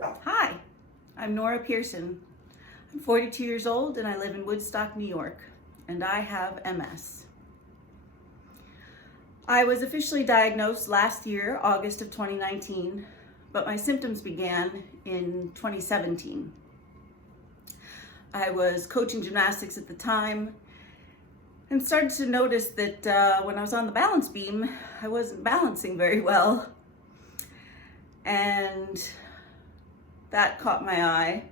Hi, I'm Nora Pierson. I'm 42 years old and I live in Woodstock, New York, and I have MS. I was officially diagnosed last year, August of 2019, but my symptoms began in 2017. I was coaching gymnastics at the time and started to notice that when I was on the balance beam, I wasn't balancing very well. And that caught my eye.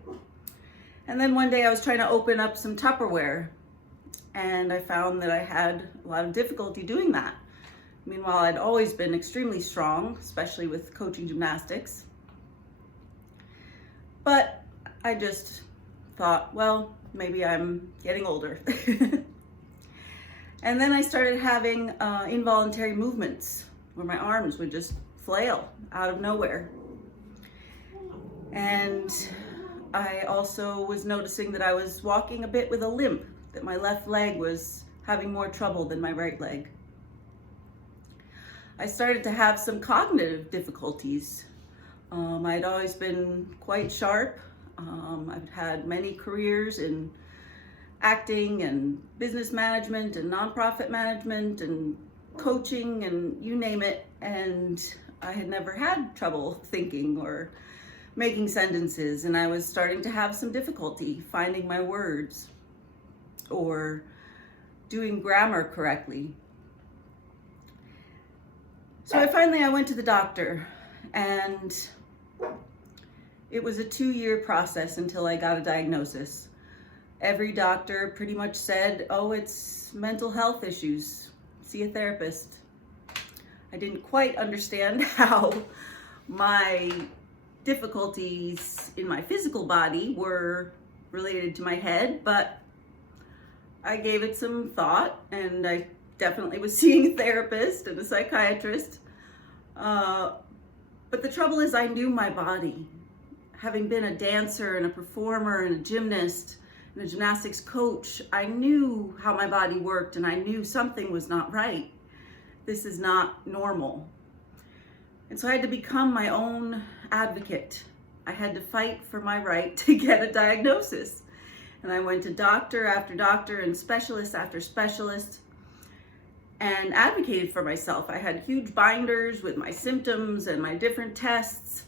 And then one day I was trying to open up some Tupperware and I found that I had a lot of difficulty doing that. Meanwhile, I'd always been extremely strong, especially with coaching gymnastics. But I just thought, well, maybe I'm getting older. And then I started having involuntary movements where my arms would just flail out of nowhere. And I also was noticing that I was walking a bit with a limp, that my left leg was having more trouble than my right leg. I started to have some cognitive difficulties. I'd always been quite sharp. I've had many careers in acting and business management and nonprofit management and coaching and you name it, and I had never had trouble thinking or making sentences, and I was starting to have some difficulty finding my words or doing grammar correctly. So I went to the doctor, and it was a 2-year process until I got a diagnosis. Every doctor pretty much said, oh, it's mental health issues, see a therapist. I didn't quite understand how my difficulties in my physical body were related to my head, but I gave it some thought, and I definitely was seeing a therapist and a psychiatrist. But the trouble is, I knew my body. Having been a dancer and a performer and a gymnast and a gymnastics coach, I knew how my body worked, and I knew something was not right. This is not normal. And so I had to become my own advocate. I had to fight for my right to get a diagnosis. And I went to doctor after doctor and specialist after specialist and advocated for myself. I had huge binders with my symptoms and my different tests.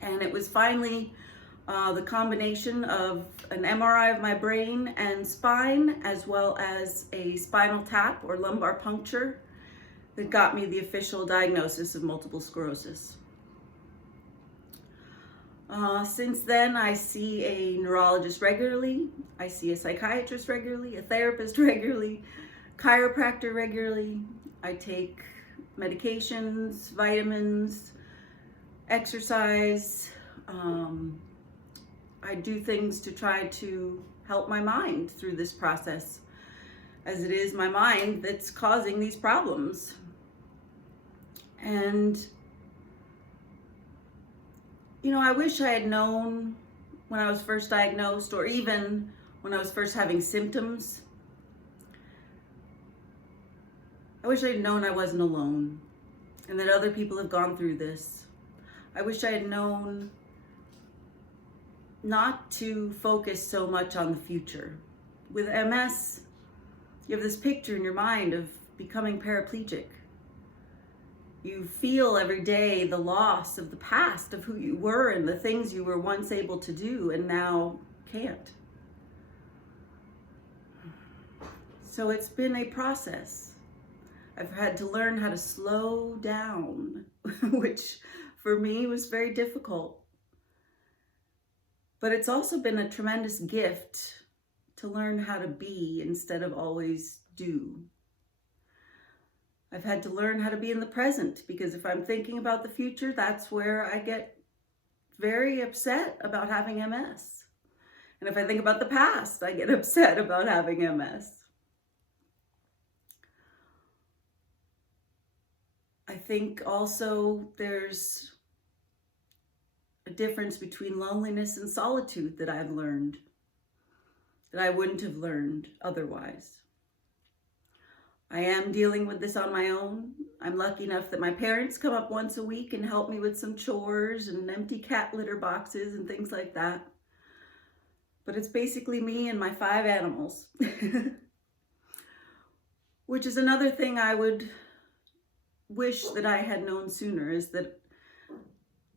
And it was finally the combination of an MRI of my brain and spine, as well as a spinal tap or lumbar puncture, that got me the official diagnosis of multiple sclerosis. Since then, I see a neurologist regularly, I see a psychiatrist regularly, a therapist regularly, chiropractor regularly. I take medications, vitamins, exercise. I do things to try to help my mind through this process, as it is my mind that's causing these problems. And, I wish I had known when I was first diagnosed, or even when I was first having symptoms. I wish I had known I wasn't alone and that other people have gone through this. I wish I had known not to focus so much on the future. With MS, you have this picture in your mind of becoming paraplegic. You feel every day the loss of the past, of who you were and the things you were once able to do and now can't. So it's been a process. I've had to learn how to slow down, which for me was very difficult. But it's also been a tremendous gift to learn how to be instead of always do. I've had to learn how to be in the present, because if I'm thinking about the future, that's where I get very upset about having MS. And if I think about the past, I get upset about having MS. I think also there's a difference between loneliness and solitude that I've learned, that I wouldn't have learned otherwise. I am dealing with this on my own. I'm lucky enough that my parents come up once a week and help me with some chores and empty cat litter boxes and things like that. But it's basically me and my 5 animals. Which is another thing I would wish that I had known sooner, is that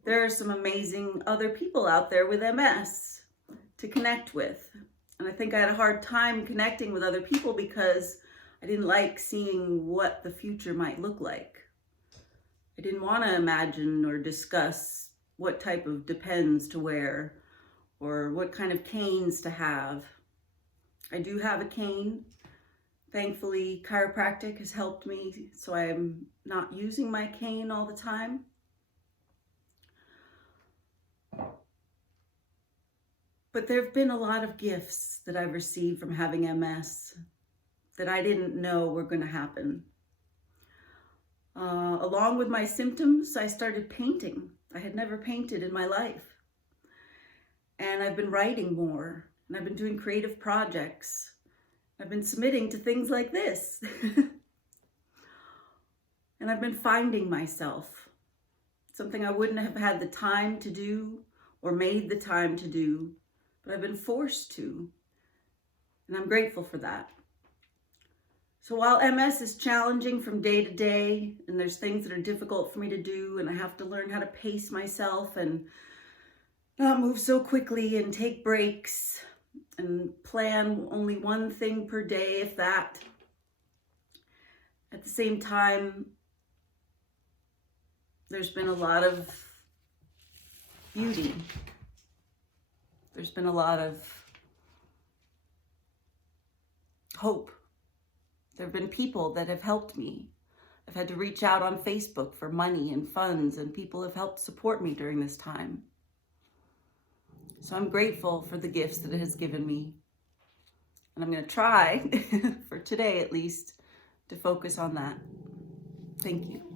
there are some amazing other people out there with MS to connect with. And I think I had a hard time connecting with other people because I didn't like seeing what the future might look like. I didn't want to imagine or discuss what type of Depends to wear or what kind of canes to have. I do have a cane. Thankfully, chiropractic has helped me, so I'm not using my cane all the time. But there have been a lot of gifts that I've received from having MS that I didn't know were going to happen. Along with my symptoms, I started painting. I had never painted in my life. And I've been writing more, and I've been doing creative projects. I've been submitting to things like this. And I've been finding myself, something I wouldn't have had the time to do or made the time to do, but I've been forced to. And I'm grateful for that. So while MS is challenging from day to day, and there's things that are difficult for me to do, and I have to learn how to pace myself and not move so quickly and take breaks and plan only one thing per day, if that. At the same time, there's been a lot of beauty. There's been a lot of hope. There have been people that have helped me. I've had to reach out on Facebook for money and funds, and people have helped support me during this time. So I'm grateful for the gifts that it has given me. And I'm going to try, for today at least, to focus on that. Thank you.